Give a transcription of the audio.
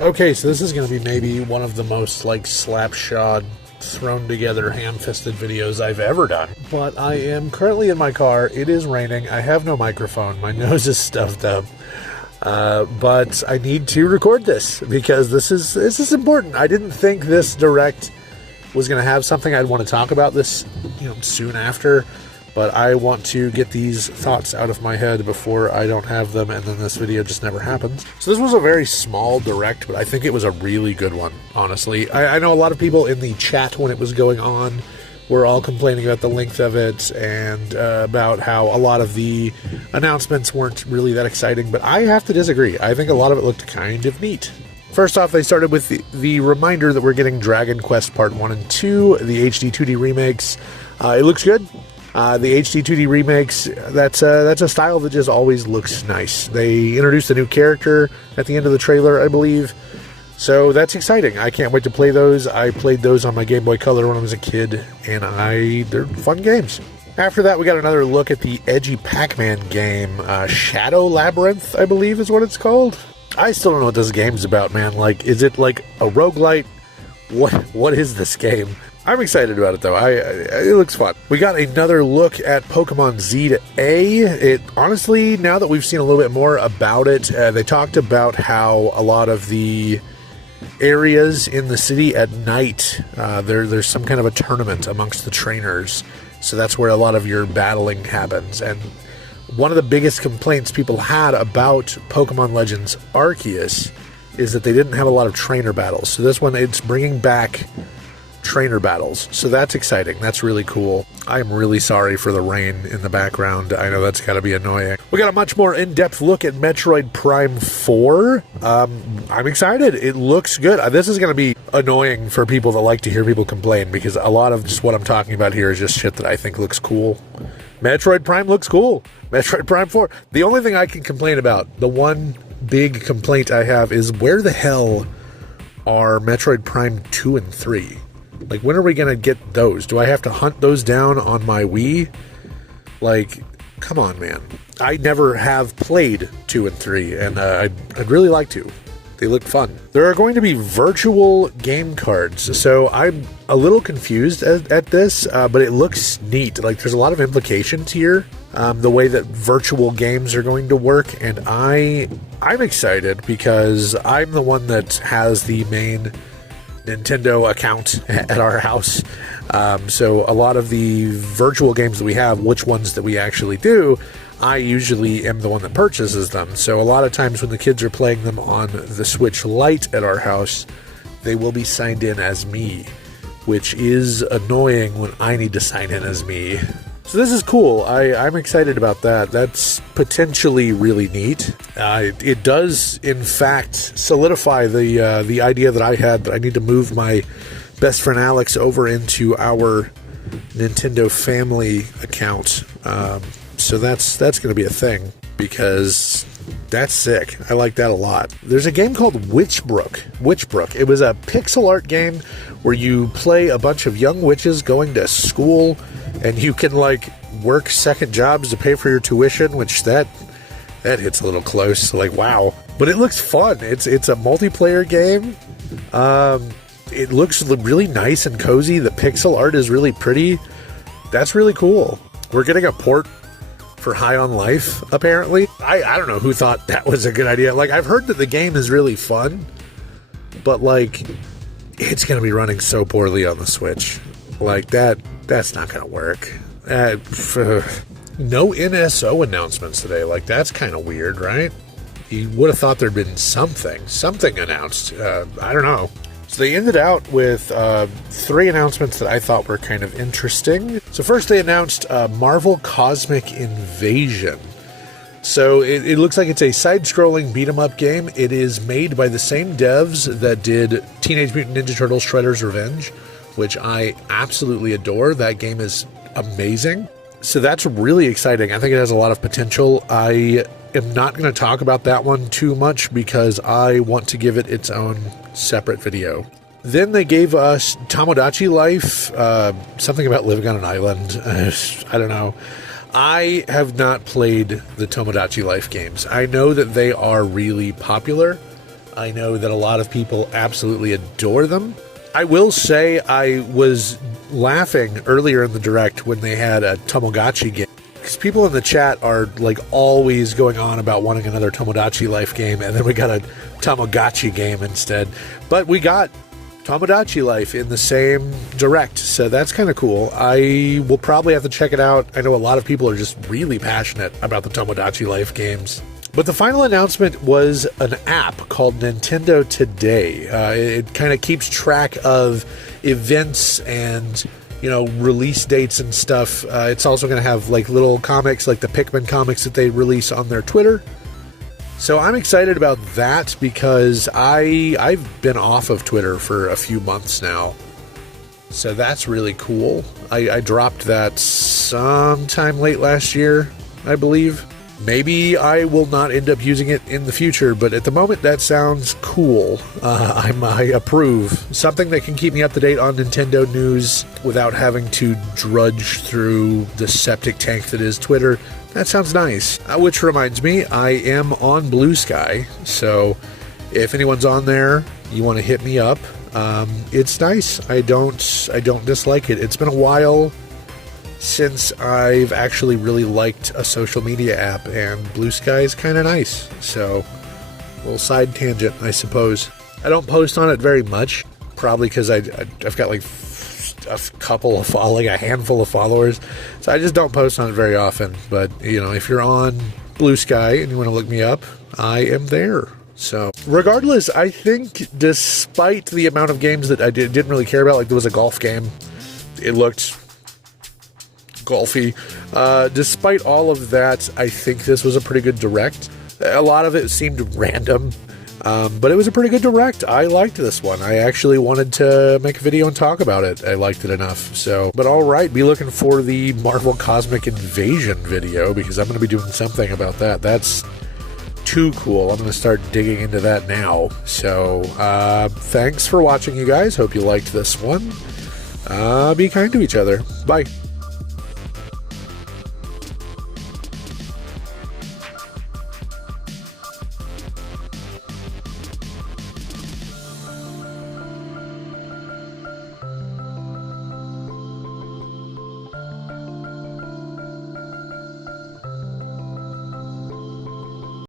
Okay, so this is going to be maybe one of the most, like, slapshod, thrown together, ham-fisted videos I've ever done. But I am currently in my car. It is raining. I have no microphone. My nose is stuffed up. But I need to record this because this is important. I didn't think this direct was going to have something I'd want to talk about this, soon after. But I want to get these thoughts out of my head before I don't have them, and then this video just never happens. So this was a very small direct, but I think it was a really good one, honestly. I know a lot of people in the chat when it was going on were all complaining about the length of it and about how a lot of the announcements weren't really that exciting, but I have to disagree. I think a lot of it looked kind of neat. First off, they started with the reminder that we're getting Dragon Quest Part 1 and 2, the HD 2D remakes. It looks good. The HD 2D remakes, that's a style that just always looks nice. They introduced a new character at the end of the trailer, I believe. So that's exciting. I can't wait to play those. I played those on my Game Boy Color when I was a kid, and they're fun games. After that, we got another look at the edgy Pac-Man game, Shadow Labyrinth, I believe is what it's called. I still don't know what this game's about, man. Like, is it like a roguelite? What is this game? I'm excited about it, though. It looks fun. We got another look at Pokemon Z to A. Honestly, now that we've seen a little bit more about it, they talked about how a lot of the areas in the city at night, there's some kind of a tournament amongst the trainers. So that's where a lot of your battling happens. And one of the biggest complaints people had about Pokemon Legends Arceus is that they didn't have a lot of trainer battles. So this one, it's bringing back trainer battles, so that's exciting. That's really cool. I'm really sorry for the rain in the background. I know that's gotta be annoying. We got a much more in-depth look at Metroid Prime 4. I'm excited. It looks good. This is gonna be annoying for people that like to hear people complain, because a lot of just what I'm talking about here is just shit that I think looks cool. Metroid Prime looks cool. Metroid Prime 4. The only thing I can complain about, the one big complaint I have, is where the hell are Metroid Prime 2 and 3? Like, when are we going to get those? Do I have to hunt those down on my Wii? Like, come on, man. I never have played 2 and 3, and I'd really like to. They look fun. There are going to be virtual game cards, so I'm a little confused at this, but it looks neat. Like, there's a lot of implications here, the way that virtual games are going to work, and I'm excited because I'm the one that has the main Nintendo account at our house. So a lot of the virtual games that we have, which ones that we actually do, I usually am the one that purchases them. So a lot of times when the kids are playing them on the Switch Lite at our house, they will be signed in as me, which is annoying when I need to sign in as me. So this is cool. I'm excited about that. That's potentially really neat. It does, in fact, solidify the idea that I had that I need to move my best friend Alex over into our Nintendo family account. So that's going to be a thing, because that's sick. I like that a lot. There's a game called Witchbrook. It was a pixel art game where you play a bunch of young witches going to school, and you can, like, work second jobs to pay for your tuition, which that hits a little close. Like, wow. But it looks fun. It's a multiplayer game. It looks really nice and cozy. The pixel art is really pretty. That's really cool. We're getting a port for High on Life, apparently. I don't know who thought that was a good idea. Like, I've heard that the game is really fun, but, like, it's going to be running so poorly on the Switch. Like, that's not going to work. No NSO announcements today. Like, that's kind of weird, right? You would have thought there'd been something announced. I don't know. So they ended out with 3 announcements that I thought were kind of interesting. So first they announced Marvel Cosmic Invasion. So it looks like it's a side-scrolling beat-em-up game. It is made by the same devs that did Teenage Mutant Ninja Turtles Shredder's Revenge, which I absolutely adore. That game is amazing. So that's really exciting. I think it has a lot of potential. I am not going to talk about that one too much because I want to give it its own separate video. Then they gave us Tomodachi Life, something about living on an island. I don't know. I have not played the Tomodachi Life games. I know that they are really popular. I know that a lot of people absolutely adore them. I will say I was laughing earlier in the Direct when they had a Tomodachi game. Because people in the chat are like always going on about wanting another Tomodachi Life game, and then we got a Tamagotchi game instead. But we got Tomodachi Life in the same Direct, so that's kind of cool. I will probably have to check it out. I know a lot of people are just really passionate about the Tomodachi Life games. But the final announcement was an app called Nintendo Today. It kind of keeps track of events and, release dates and stuff. It's also going to have like little comics, like the Pikmin comics that they release on their Twitter. So I'm excited about that because I've been off of Twitter for a few months now. So that's really cool. I dropped that sometime late last year, I believe. Maybe I will not end up using it in the future, but at the moment that sounds cool. I approve. Something that can keep me up to date on Nintendo news without having to drudge through the septic tank that is Twitter. That sounds nice. Which reminds me, I am on Blue Sky, so if anyone's on there, you want to hit me up. It's nice. I don't dislike it. It's been a while since I've actually really liked a social media app, and Blue Sky is kind of nice. So, a little side tangent, I suppose. I don't post on it very much, probably because I've got like a handful of followers, so I just don't post on it very often. But, if you're on Blue Sky and you want to look me up, I am there. So, regardless, I think despite the amount of games that I didn't really care about, like there was a golf game, it looked golfy. Despite all of that, I think this was a pretty good Direct. A lot of it seemed random, but it was a pretty good Direct. I liked this one. I actually wanted to make a video and talk about it. I liked it enough. So, but all right, be looking for the Marvel Cosmic Invasion video because I'm going to be doing something about that. That's too cool. I'm going to start digging into that now. So, thanks for watching, you guys. Hope you liked this one. Be kind to each other. Bye.